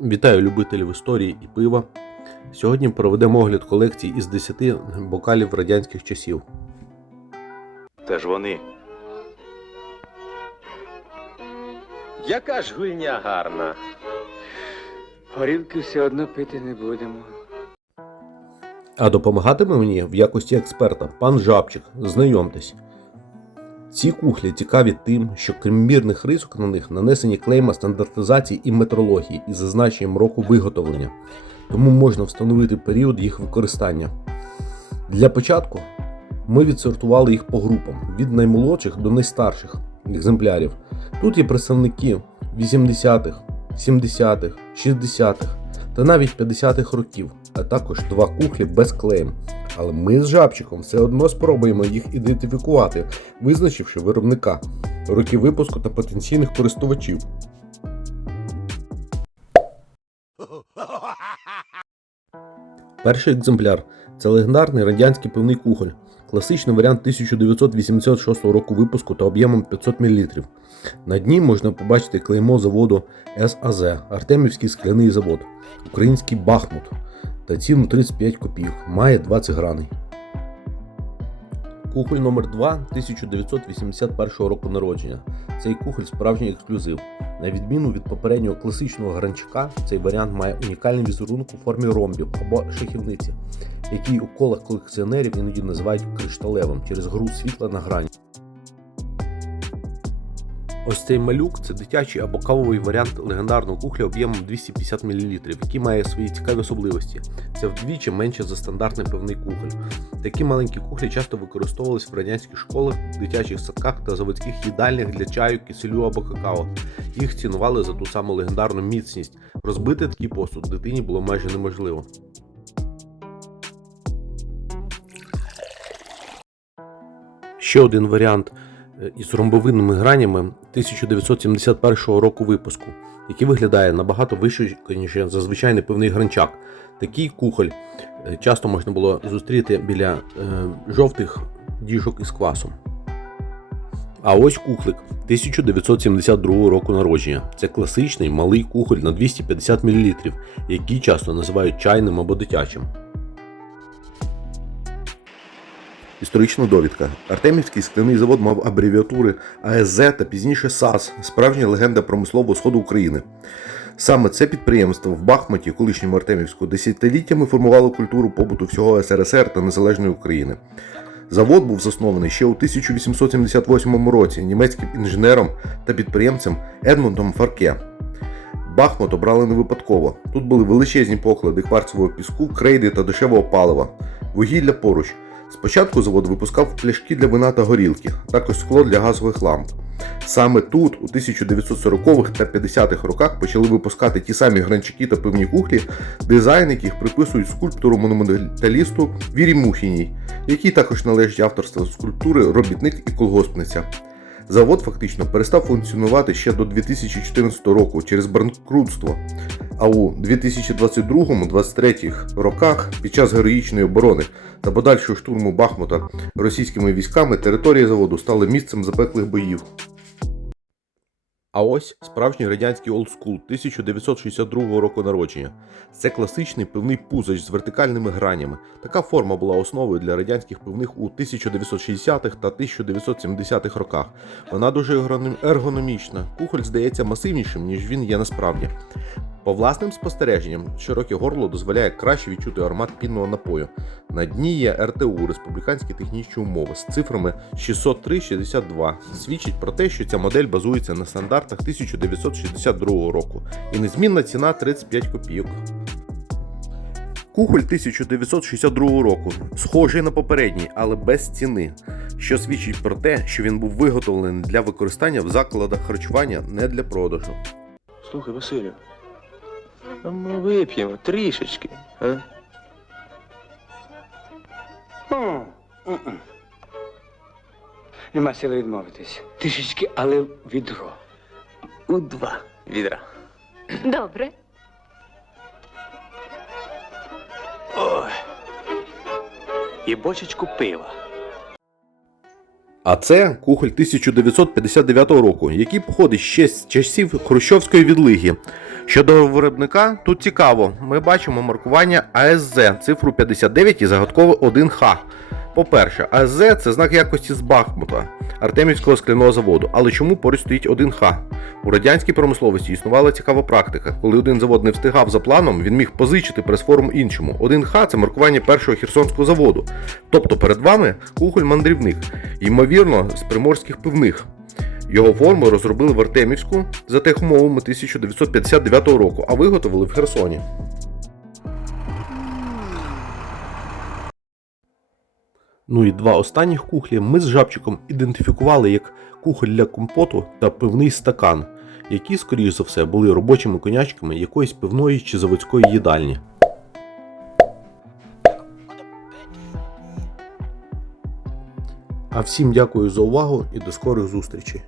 Вітаю любителів історії і пива. Сьогодні проведемо огляд колекції із 10 бокалів радянських часів. Це ж вони. Яка ж гульня гарна. Горілки все одно пити не будемо. А допомагатиме мені в якості експерта пан Жабчик. Знайомтесь. Ці кухлі цікаві тим, що крім мірних рисок на них нанесені клейма стандартизації і метрології із зазначенням року виготовлення, тому можна встановити період їх використання. Для початку ми відсортували їх по групам від наймолодших до найстарших екземплярів. Тут є представники 80-х, 70-х, 60-х та навіть 50-х років, а також два кухлі без клейм. Але ми з жабчиком все одно спробуємо їх ідентифікувати, визначивши виробника, роки випуску та потенційних користувачів. Перший екземпляр це легендарний радянський пивний кухоль, класичний варіант 1986 року випуску та об'ємом 500 мл. На дні можна побачити клеймо заводу САЗ Артемівський скляний завод, український Бахмут та ціну 35 копійок, має 20 граней. Кухоль номер 2 1981 року народження. Цей кухоль справжній ексклюзив. На відміну від попереднього класичного гранчика, цей варіант має унікальний візерунок у формі ромбів або шахівниці, який у колах колекціонерів іноді називають кришталевим через гру світла на грані. Ось цей малюк це дитячий або кавовий варіант легендарного кухля об'ємом 250 мл, який має свої цікаві особливості. Це вдвічі менше за стандартний пивний кухоль. Такі маленькі кухлі часто використовувалися в радянських школах, дитячих садках та заводських їдальнях для чаю, киселю або какао. Їх цінували за ту саму легендарну міцність. Розбити такий посуд дитині було майже неможливо. Ще один варіант із ромбовинними гранями 1971 року випуску, який виглядає набагато вище, ніж зазвичайний пивний гранчак. Такий кухоль е, часто можна було зустріти біля е, жовтих діжок із квасом. А ось кухлик 1972 року народження. Це класичний малий кухоль на 250 мл, який часто називають чайним або дитячим. Історична довідка. Артемівський скляний завод мав абревіатури АСЗ та пізніше САС, справжня легенда промислового сходу України. Саме це підприємство в Бахмуті, колишньому Артемівську, десятиліттями формувало культуру побуту всього СРСР та Незалежної України. Завод був заснований ще у 1878 році німецьким інженером та підприємцем Едмундом Фарке. Бахмут обрали не випадково. Тут були величезні поклади кварцевого піску, крейди та дешевого палива, вугілля поруч. Спочатку завод випускав пляшки для вина та горілки, також скло для газових ламп. Саме тут, у 1940-х та 50-х роках, почали випускати ті самі гранчики та пивні кухлі, дизайн яких приписують скульптору-монументалісту Вірі Мухіній, який також належить авторства скульптури робітник і колгоспниця. Завод фактично перестав функціонувати ще до 2014 року через банкрутство. А у 2022-2023 роках під час героїчної оборони та подальшого штурму Бахмута російськими військами територія заводу стала місцем запеклих боїв. А ось справжній радянський олдскул 1962 року народження. Це класичний пивний пузач з вертикальними гранями. Така форма була основою для радянських пивних у 1960-х та 1970-х роках. Вона дуже ергономічна. Кухоль здається масивнішим, ніж він є насправді. По власним спостереженням, широке горло дозволяє краще відчути аромат пінного напою. На дні є РТУ республіканські технічні умови з цифрами 603-62. Свідчить про те, що ця модель базується на стандартах 1962 року і незмінна ціна 35 копійок. Кухоль 1962 року, схожий на попередній, але без ціни, що свідчить про те, що він був виготовлений для використання в закладах харчування, не для продажу. Слухай, Василю. А ми вип'ємо трішечки, а? М, м-м. Нема сили відмовитись. Трішечки, але відро. У два відра. Добре. Ой. І бочечку пива. А це кухоль 1959 року, який походить ще з часів Хрущовської відлиги. Щодо виробника, тут цікаво, ми бачимо маркування АСЗ, цифру 59 і загадкове 1Х. По-перше, АСЗ це знак якості з Бахмута, Артемівського скляного заводу. Але чому поруч стоїть 1Х? У радянській промисловості існувала цікава практика. Коли один завод не встигав за планом, він міг позичити прес-форму іншому. 1Х це маркування першого херсонського заводу. Тобто перед вами кухоль мандрівник, ймовірно, з приморських пивних. Його форму розробили в Артемівську за техумовами 1959 року, а виготовили в Херсоні. Ну і два останніх кухлі ми з жабчиком ідентифікували як кухоль для компоту та пивний стакан, які, скоріш за все, були робочими конячками якоїсь пивної чи заводської їдальні. А всім дякую за увагу і до скорих зустрічей.